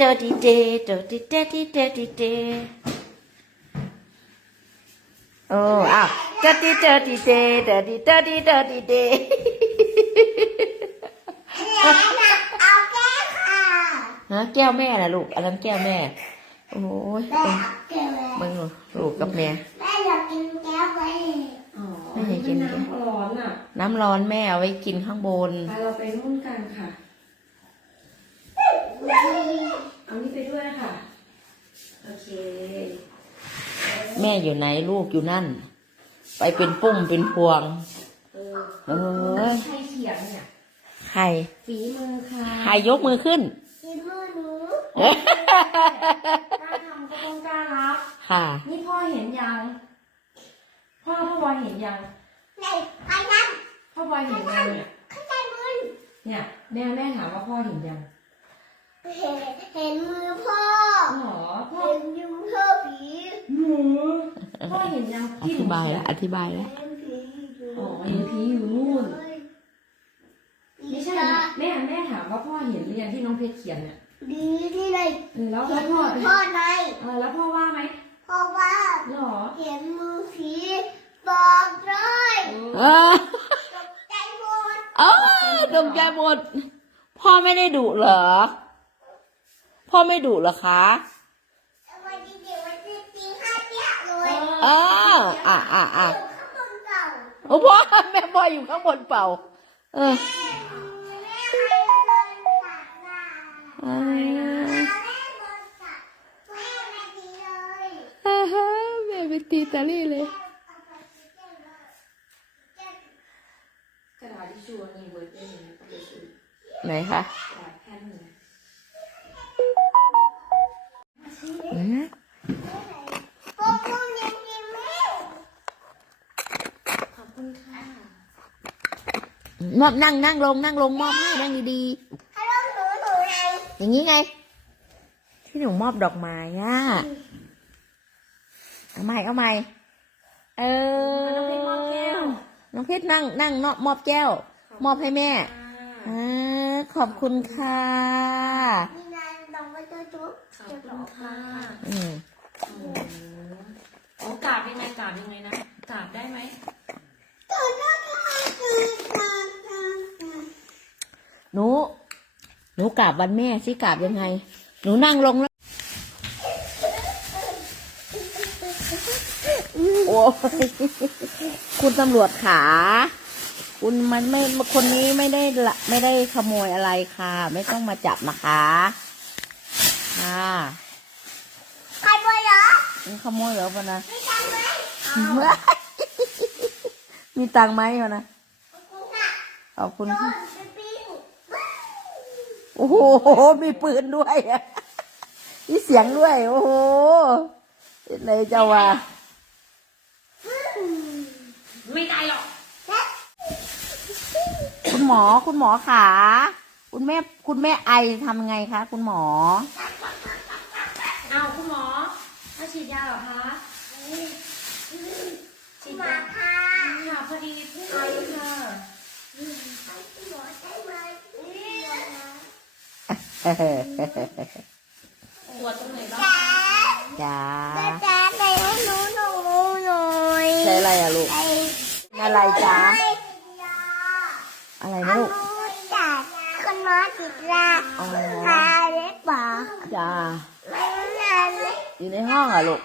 dirty day dirty dirty dirty day โอ้อ้าว dirty dirty day dirty dirty dirty day เอาแก้วค่ะฮะแก้วแม่นะลูก อันนั้นแก้วแม่ โอ้ยแม่เอาแก้วเลยมึงลูกกับแม่แม่อยากกินแก้วไว้อ๋อไม่ให้กินน้ำร้อนอะ น้ำร้อนแม่เอาไว้กินข้างบนไปเราไปนู่นกันค่ะ เอานี่ไปด้วยค่ะ โอเค แม่อยู่ไหนลูกอยู่นั่น ไปเป็นปุ้มเป็นพวง เออเออใครเขียนเนี่ย ใคร ฝีมือค่ะใครยกมือขึ้นกินมือหนูกล้าทำก็ต้องกล้ารับ ค่ะ นี่พ่อเห็นยัง พ่อพ่อบอยเห็นยังไหนไปนั่งพ่อบอยเห็นยังเนี่ย เข้าใจมือเนี่ยแม่แม่ถามว่าพ่อเห็นยัง เห็นเห็นมือพ่อหรอพ่อเห็นยูเธอผีหนูพ่อเห็นยังอที่หธินูบายเขีแล้วนอธิบายแล้ว เห็นผีอยู่อ๋อเห็นผีอยู่นู่นผีไม่ใช่ตาแม่แม่ถามว่าพ่อเห็นหรือยังที่น้องเพชรเขียนเนี่ยดีที่ไหนเออแล้วเห็แล้วนพ่อพ่อในเออแล้วพ่อว่าไหมเพราะว่าหรอเห็นมือผีบอกเลยเออตกใจหมดเออดมใจหมด พ่อไม่ได้ดุเหรอ พ่อไม่ดุเหรอคะทำไมจริงๆมันจะตีห้าเปี้ยเลยเอออะอะอะอยู่ข้างบนเก่าโอ้พ่อแม่พ่ออยู่ข้างบนเปล่า เออแม่ให้เลยสัตว์น่ะเออแม่บนสัตว์แม่ไม่ดีเลยอ่าฮะแม่เป็นตีตาลี่เลยเอาไปกินเจ้าเลยเจ้ากระดาษทิชชู่อันนี้เบิร์ดได้เลยนะไปซื้อไหนคะ มพวกคุณยังกินไม่ขอบคุณค่ะมอบนั่งนั่งลงนั่งลงมอบให้นั่งดีฮัลโหลหนูหนูไงๆอย่างนี้ไง ที่หนูมอบดอกไม้อะเอาใหม่เอาใหม่เออน้องเพชรมอบแก้วน้องเพชรนั่งนั่งเนาะมอบแก้ว มอบให้แม่อ่าอ่าขอบคุณค่ะ มีนานลองไปเจอจุ๊บขอบคุณค่ะอืมโอ้โหโอ้กราบยังไงกราบยังไงนะกราบได้ไหมตัวน่ารักจังจังจังจังหนูหนูกราบวันแม่สิกราบยังไง หนูนั่งลงแล้วโอ้ยคุณตำรวจขา คุณมันไม่คนนี้ไม่ได้ละไม่ได้ขโมยอะไรค่ะ ไม่ต้องมาจับนะคะ ค่ะใครไปเหรอมันขโมยเหรอปะนะไม่จังไหมมีตังค์ไหมวะนะ ขอบคุณค่ะขอบคุณโดค่ะนไปปิ้งโอ้โห มีปืนด้วยอะมีเสียงด้วย โอ้โหไหนจะว่า ไม่ตายหรอก คุณหมอคุณหมอขา คุณแม่คุณแม่ไอทำไงคะ คุณหมอเอาคุณหมอมา ฉีดยาเหรอคะฉีดมายาค่ะค่ะพอดีเพิ่งไอค่ะหมอได้ไหมปวดตรงไหนบ้างจ้าจ้าจ้าไหนให้หนูหนูหน่อยใช้อะไรอะลูกไอ้อะไรจ๊ะไอ้ยาอะไรอันะนลูกนู้นจ้าคุณหมอติดยาอ๋อพาเล็บปะจ้าไม่นานเลย อยู่ในห้องอะลูก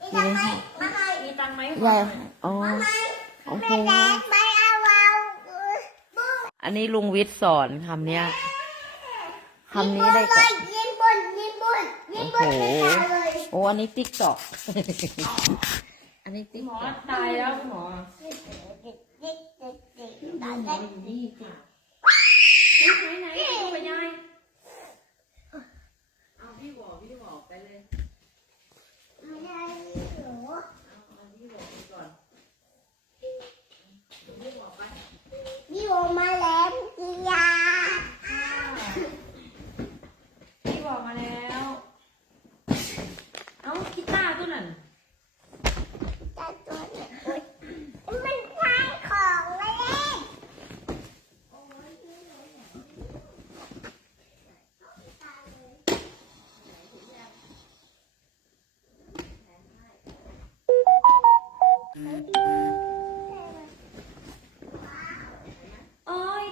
มีตังไหมมาไหมมีตังค์ไหมยายอ๋อมาไหมโอ้โหแม่แดงไม่เอาเอาบุ้งอันนี้ลุงวิทย์สอนคำเนี้ยคำนี้ได้เลกับยยิงบนยิงบนยิงบนโอ้โหไม่ได้เลยโอ้อันนี้ติ๊กตอกอันนี้ติ๊กหมอตอกตายแล้วหมอเด็กเด็กเด็กเด็กเด็กหมอเด็กอยู่นี่จ้ะไหนไหนดูไปยาย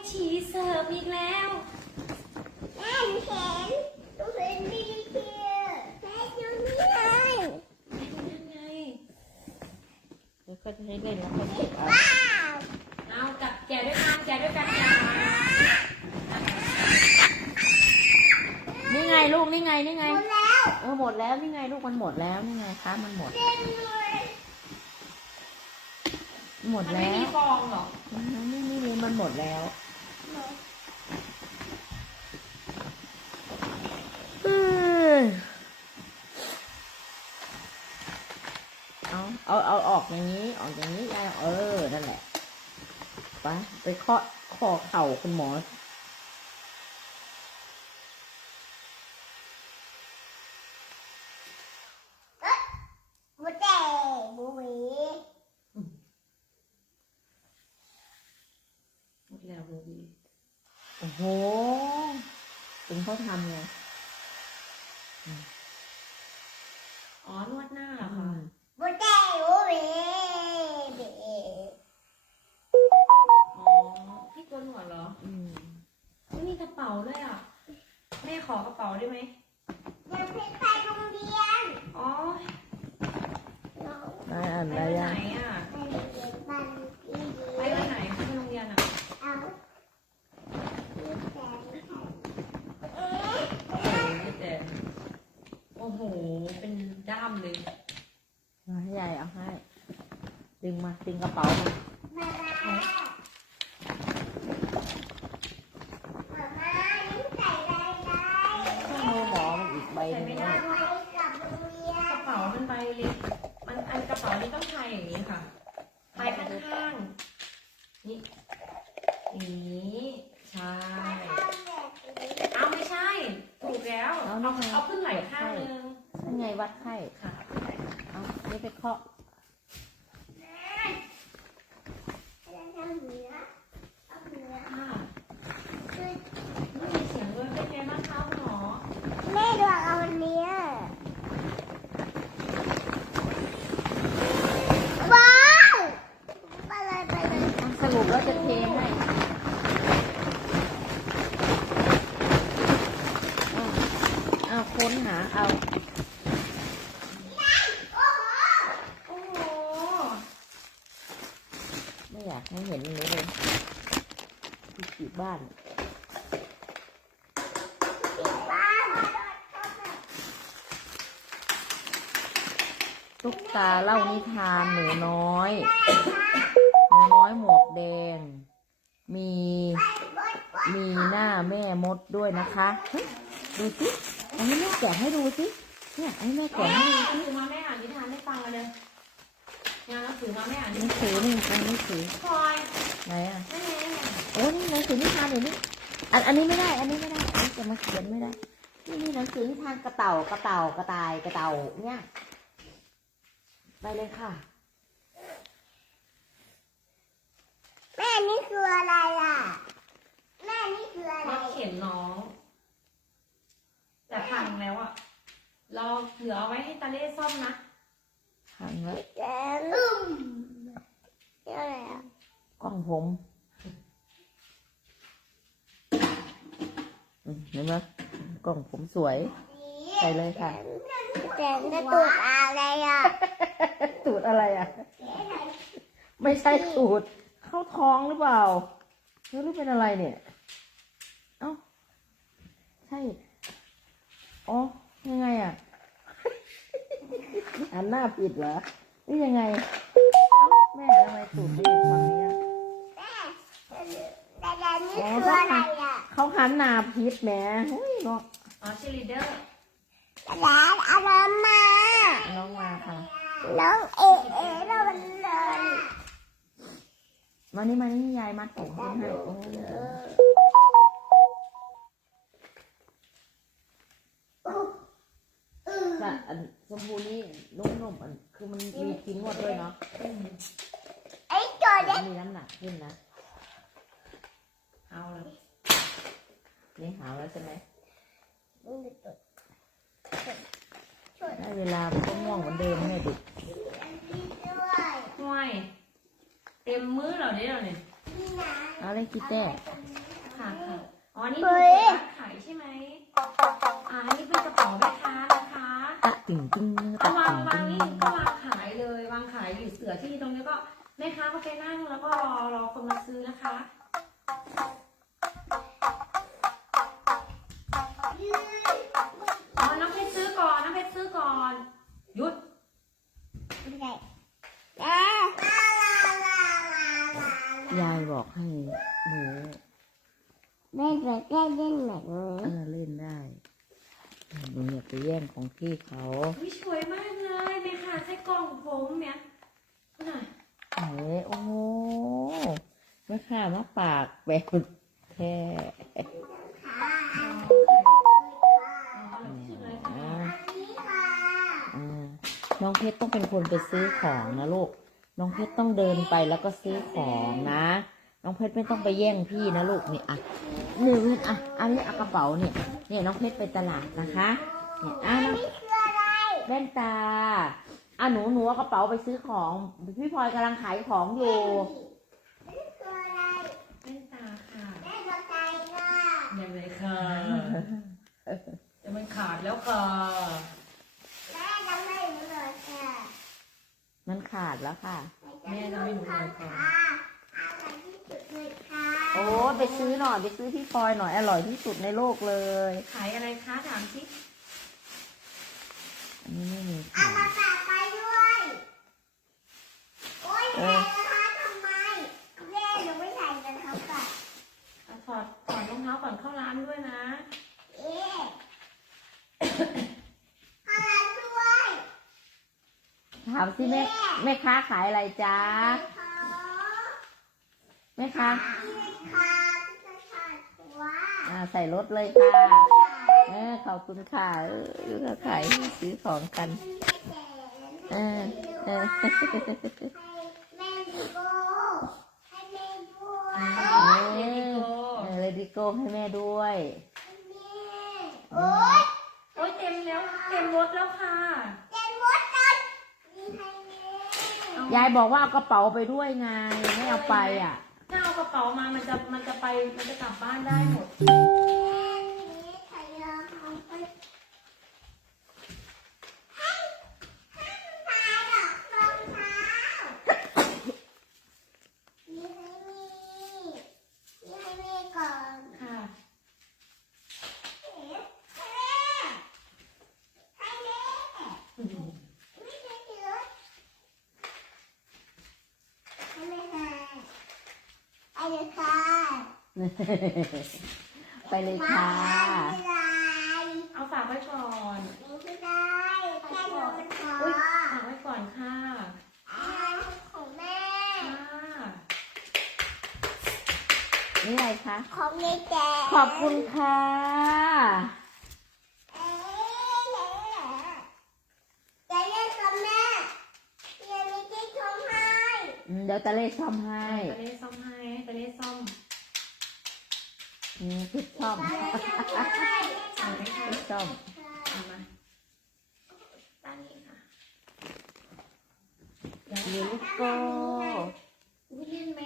ฉี่เสิร์ฟอีกแล้วแม่หนูเห็นหนูเห็นดีเทียแม่ดูนี่ไงยังไงเดี๋ยวเขาจะให้เล่นแล้วเขาเก็บเอาว้าวเอาจับแกะด้วยกันแกะด้วยกันอย่านี่ไงลูกนี่ไงนี่ไงหมดแล้วเออหมดแล้วนี่ไงลูกมันหมดแล้วนี่ไงคะมันหมด เต็มเลยหมดมันไม่แล้วมีฟองหรอกนี่นี่นี่นี่มันหมดแล้วเอ้ย เอาเอาอออกอย่างนี้ ออกอย่างนี้ยายเออ นั่นแหละ ไป ไปเคาะคอเข่าคุณหมอ หมดแล้วบุ๋ย หมดแล้วเลย โอ้โหถึงเขาทำไง อ๋อนวดหน้าเหรอ อื คะ ม หมดแล้วบุ๋ยเด็ก อ๋อพี่โกนหัวเหรอ อืม ไม่มีกระเป๋าด้วยอะ แม่ ขอกระเป๋าได้ไหม ยังไปไปโรงเรียน อ๋อ น้อง ได้อ่าน ไป ได้ วันไหน ยัง อะ ไปโรงเรียนบ้านพี่ ไปวันไหนไปโรงเรียนอะ เอาพี่แสนค่ะเอ๊ะ โอ้โหแต่โอ้โห เป็นด้ามเลย มาให้ยายเอาให้ ดึงมา ดึงกระเป๋ามา มามามามายิ้มใส่ได้ได้ เครื่องมือหมอมันอีกใบหนึง ใส่ไม่ได้ ไปกับโรงเรีย ก น ระเป๋ามันใบเล็ก มันอันกระเป๋านี้ต้องพายอย่างนี้ค่ะพายข้างๆ นี่อย่างนี้ ใช่ เอาไม่ใช่ ถูกแล้ว เอา เอา นี่ไง เอาขึ้นไหล่ข้างนึง นั่นไงวัดไข้ ค่ะ เอาเดี๋ยวไปเคาะ ค่ะไม่มีเสียงด้วยเป็นไงบ้างคะคุณหมอ แม่ดวงเอาอันเนี้ยว้าวไปเลยไปเลย อะสรุปแล้วจะเทให้เอาเอาค้นหาเอา โอ้โห ไม่อยากให้เห็นหนูเลยที่ขีดบ้าน ว้าว ตุ๊กตาเล่านิทานหนูน้อย หนูน้อยหมวกแดง มีมีหน้าแม่มดด้วยนะคะเฮ้ยดูสิอันนี้แม่แกะให้ดูสิเนี่ยให้แม่หแกะให้ดูสินังสือมาแม่อ่านนิทานให้ฟังกันเลยงานหนังสือมาแม่อ่านหนินังทานสือนี่อันนี้สือพลอยไหนอะนั่นไงโอ้นี่หนังสือนิทานอยู่นี่อันอันนี้ไม่ได้ อันนี้ไม่ได้อันนี้จะมาเขียนไม่ได้นี่นี่หนังสือนิทานกระเต่ากระเต่ากระต่ายกระเต่าเนี่ย ไปเลยค่ะ แม่นี่คืออะไรอะ แม่นี่คืออะไรรถเข็นน้อง แต่พังแล้วอะรอเหลือเอาไว้ให้ตาเล่ซ่อมนะหันแล้วแกอืมนี่อะไรอะกล้องผมอืมเห็นไหมกล้องผมสวยใส่เลยค่ะ แกง กระตุกอะไรอะตูดอะไรอะ ไม่ใช่ตูด เข้าท้องหรือเปล่าหรือเป็นอะไรเนี่ย เอ้า ใช่ อ๋อ ยังไงอะหันหน้าผิดเหรอ นี่ยังไงเอ้าแม่ทำไมตูดไม่อยู่ฝั่งนี้อะแม่แต่แต่นี่คืออะไรอะ เขาหันหน้าผิดแหมเฮ้ยเนาะอ๋อเชลิเดอร์ ร้านอะไรมา น้องมาค่ะ น้องเอ๋เอ๋เรามันเลยมานี่มานี่ยายมัดผมขึ้นให้โอ้ยแต่อันชมพูนี่นุ่มๆอันคือมันมีชิ้นนวดด้วยเนาะไอ้ตัวมัเด็กนมีน้ำหนักขึ้นนะ เอาเลยนี่หาวแล้วใช่ไหมช่วย ได้เวลามันก็ง่วงเหมือนเดิมแม่ดิด้วยห่วยเต็มมือเราเนี่ยเราเนี่ยแนี่นะเอาเลยคิดแต้ค่ะค่ะอ๋อ นี่คือเปิดร้านขายใช่ไหมอ่าอันนี้เป็นกระเป๋าแม่ค้านะคะตะติ่งติ้งตะก็วางติ่งวางติ้งนี่ก็วางขายเลยวางขายอยู่เสือที่ตรงนี้ก็แม่ค้าก็ไปนั่งแล้วก็รอรอคนมาซื้อนะคะ ยืน อ๋อน้องเพชรซื้อก่อนน้องเพชรซื้อก่อนหยุด ไงลาลาลาลาลายายบอกให้หนู แม่จะได้เล่นแบบนี้ เออเล่นได้หนูอย่าไปแย่งของพี่เขา วิสวยมากเลยแม่ค้าใส่กล่องผมเนี่ยน่ะ เอ้ยโอ้โหแม่ข่ามาปากแบบแค่ค่ะอ๋ออร่อยที่สุดเลยค่น้องเพชรต้องเป็นคนไปซื้อของนะลูก น้องเพชรต้องเดินไปแล้วก็ซื้อของนะ น้องเพชรไม่ต้องไปแย่งพี่นะลูกนี่อะนี่เว้ยอะอันนี้เอากระเป๋าเนี่ยเนี่ยน้องเพชรไปตลาดนะคะเนี่ยอะน้องนี่คืออะไรแว่นตาอะหนูหนูเอากระเป๋าไปซื้อของ พี่พลอยกำลังขายของอยู่ นี่คืออะไร แว่นตาค่ะ แม่จะใจค่ะ ยังไงค่ะจะมันขาดแล้วค่ะแม่จะไม่รู้เลยค่ะ มันขาดแล้วค่ะ แม่จะไม่รู้เลยค่ะอะไรที่สุดเลยค่ะ โอ้ไปซื้อหน่อยไปซื้อพี่พลอยหน่อยอร่อยที่สุดในโลกเลย ขายอะไรคะถามสิอันนี้ไม่มีเอาขาย มาฝากไปด้วยโอ๊ยแม่จะทำทำไมแม่หนูไม่ใส่กันเขาก่อน อะถอดถอดรองเท้าก่อนเข้าร้านด้วยนะ เอ๊ะพาราด้วย ถามสิ แม่แม่ค้าขายอะไรจ๊ะขอแม่ค้านี่ค่ะจะขาดว่าอ่าใส่รถเลยค่ะเออขอบคุณค่ะเออดูเขาขายซื้อของกันเออเออให้แม่ดิโก้ให้แม่ด้วยเออเออเลยดิโก้ให้แม่ด้วยให้แม่โอ๊ยโอ้ยเต็มแล้ว เต็มรถแล้วค่ะ เจ็บหมดเลยนี่ให้แม่ ยายบอกว่าเอากระเป๋าไปด้วยไง ไม่เอาไปอะ ถ้าเอากระเป๋ามามันจะมันจะไปมันจะกลับบ้านได้หมด แม่นี่ใครเอาของไปให้ให้ตายดอกรองเท้านี่ให้แม่นี่ให้แม่ก่อน ค่ะ ให้แม่ให้แม่ไม่ใช่เยอะให้แม่ค่ะไปเลยค่ะ ไปเลยค่ะไม่ได้เอาฝากไว้ก่อนไม่ได้แค่หนูขออุ้ยฝากไว้ก่อนค่ะอะไรของแม่ค่ะนี่อะไรคะ ของในแจขอบคุณค่ะเอ๊ะจะเล่นกับแม่เรียนไม่ได้ชมให้อืมเดี๋ยวตะเล่ซ่อมให้ ตะเล่ซ่อมให้ตะเล่ซ่อม อืมคิดซ่อมจะเล่นกับแม่เอาไหมคะคิดซ่อมเอามาด้านนี้ค่ะเดี๋ยวลูกโก้อุ้ยเล่นไหม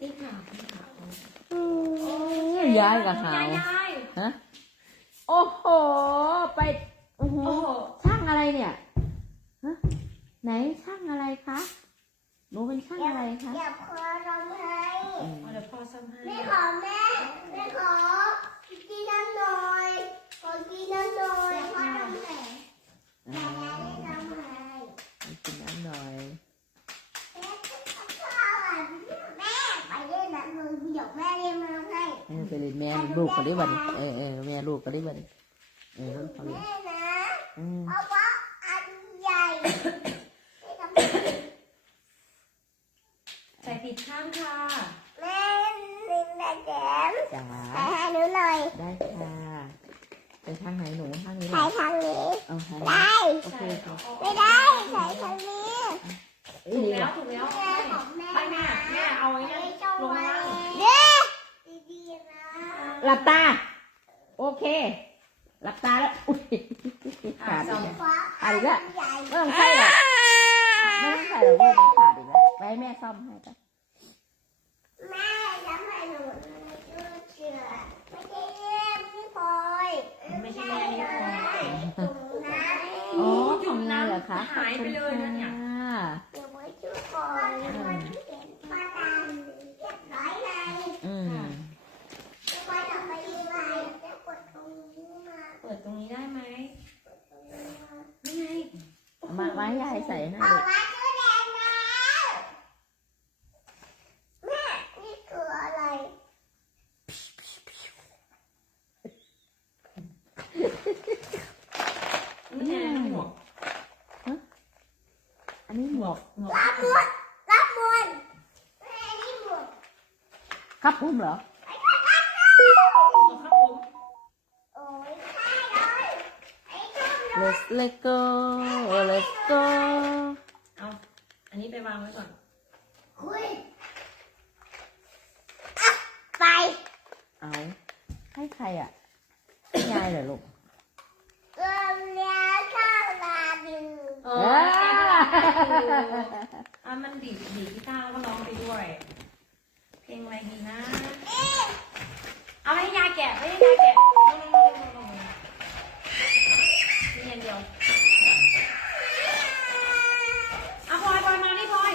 นี่ค่ะนี่ค่ะย้ายกับหาย้ายวย้ายฮะ โอ้โห ไปโอ้โห โอ้โห ช่างอะไรเนี่ย ฮะ ไหนช่างอะไรคะ หนูเป็นช่างอะไรคะ เดี๋ยวขอรองให้ อืม เอาเดี๋ยวพ่อซ่อมให้ แม่ขอแม่แม่ขอกินน้ำหน่อยขอกินน้ำหน่อยพ่อทำให้แม่ได้ทำให้ กินน้ำหน่อย แม่ไปเล่นนะมือเดี๋ยวแม่เล่นมาให้ เออไปเลยแม่ลู กก็ได้บัดนี้เออเออแม่ลูกก็ได้บัดนี้เออเขาเลยแม่นะอืมเพราะว่าอันใหญ่ใส่ผิดข้างค่ะ แม่ลินแต่แจมจ๋าถ่ายให้หนูหน่อยได้ค่ะไปทางไหนหนูทางนี้เหรถ่าอยทางนี้เอาทางได้นี้โอเคใส่ค่ะไม่ได้ถ่ายทางนี้เอ้ยถูกดีแล้ละวถูกแล้วแม่ของแม่ไม่แม่แม่เอาไอ้นั่นลงมาล่าง เด้ดีๆนะ หลับตา โอเค หลับตาแล้ว อุ้ยอะขาดซ่อีอกมแล้วฟ้าอะไรอีกอะใหญ่ไม่ต้องใส่หรอกไม่ต้องใส่หรอกลูกมันขาดอีกแล้วไปให้แม่ซ่อมให้จ้ะ นะคะ หายไปเลยนะเนี่ย ขอบคุณค่ะ เดี๋ยวไว้ช่วยก่อนมันเห็นป้าดาเรียบร้อยเลย อืม จะไปทำไปยังไงจะกดตรงนี้มา เปิดตรงนี้ได้ไหม ตรงนี้มา นี่ไง เอามาไว้ให้ยายใส่ให้ ออ เด็ ก ก มาช่วยแดงแล้วแม่นี่คืออะไร นี่ไงหมวก อันนี้หมวกหมวกรับมวลรับมวลแม่นี่หมวลครับผมเหรอไอ้ข้ารับหมวกครับผมโอ้ยใช่เลยไอ้ข้ารับ let's let go let's go เอา อันนี้ไปวางไว้ก่อนคุยอะไป เอา ให้ใครอะให้ยายเหรอลูก เริ่มแล้วข้าวลาดู เอ เอ อ อะมันดีดดีดกีตาร์แล้วก็ร้องไปด้วย เพลงอะไรดีนะ เอาให้ยายแกะไม่ให้ยายแกะนี่อันเดียวเอาพลอยพลอยมานี่พลอย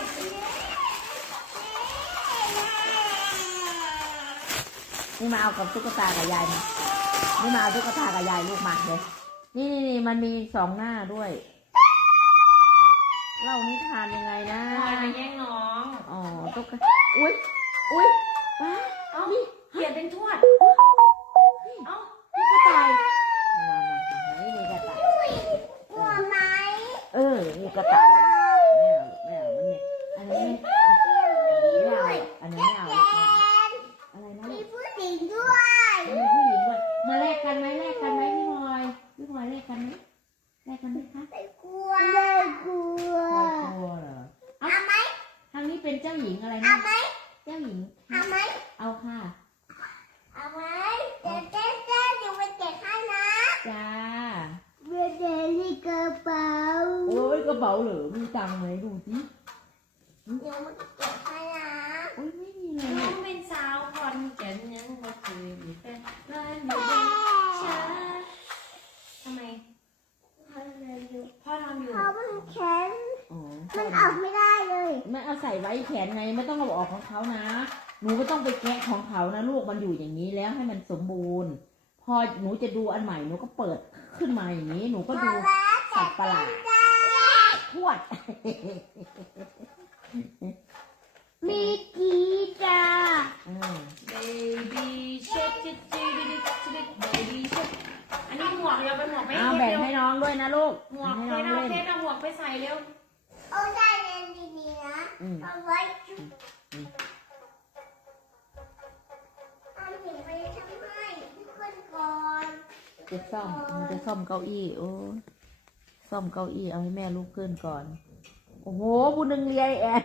นี่มาเอากับตุ๊กตากับยายมานี่มาเอาตุ๊กตากับยายลูกมาเลย นี่นี่นี่มันมีสองหน้าด้วย เล่านิทานยังไงนะ พลอยมาแย่งน้อง อ๋อตุ๊กตาอุ้ยอุ้ยว้าเอ้าเขียนเป็นทวด เอ้า นี่กระต่ายมามามานี่นี่กระต่าย กลัวไหม เออ นี่กระต่ายไม่เอาลูกไม่เอามันเนี่ยอันนี้ไม่ไม่เอาอันนี้ไม่เอาลูกไม่เอาอะไรนะ มี ลูก ผู้หญิงด้วย มีผู้หญิงด้วยมาแลกกันไหมแลกกันไหมพี่พลอยพี่พลอยแลกกันไหมแลกกันไหมคะ ไม่กลัวไม่กลัว พลอยกลัวเหรอ เอาไหม ทางนี้เป็นเจ้าหญิงอะไร เอา นะ ไหม เจ้าหญิง เอาไหม เอาค่ะ เอาไหมเดี๋ยวเจ๊เจ๊เดี๋ยวไปเก็บให้นะ จ้า เดี๋ยวเดี๋ยวนี่กระเป๋า โอ้ย กระเป๋าเหรอมีตังค์ไหมดูสิเดี๋ยวมาเก็บให้นะโอ้ยไม่มีเลน้อยงเป็นสาวคอนแก่นยังบ่เคยมีแฟนร้านอยู่แม่ช้าทำไมพ่อทำอยู่เขามันแข็งอ๋อมันออกไม่ได้เลยไม่เอาใส่ไว้แขนไงไม่ต้องเอาออกของเขานะ หนูก็ต้องไปแกะของเขานะลูกมันอยู่อย่างนี้แล้วให้มันสมบูรณ์ พอหนูจะดูอันใหม่หนูก็เปิดขึ้นมาอย่างนี้ หนูก็ดูสัตว์ประหลาด ทวด มีกีตาร์ อืม baby shark จิ๊ดจิ๊ดจิ๊ดจิ๊ด baby shark อันนี้หมวกเร็วไปหมวกไม่เอาเก็บแบ่งเร็วให้น้องด้วยนะลูกหมวกให้เพน้องชรเอาเล่นเพชรเอาหมวกไปใส่เร็ว เอาได้เรียนดีๆนะอืม เอาไว้จุดเอาหนีไปทำไมทุกคนก่อน จะซ่อมมันจะซ่อมเก้าอี้โอ้ย ซ่อมเก้าอี้เอาให้แม่ลุกขึ้นก่อน โอ้โหบุญนึงเลียแอน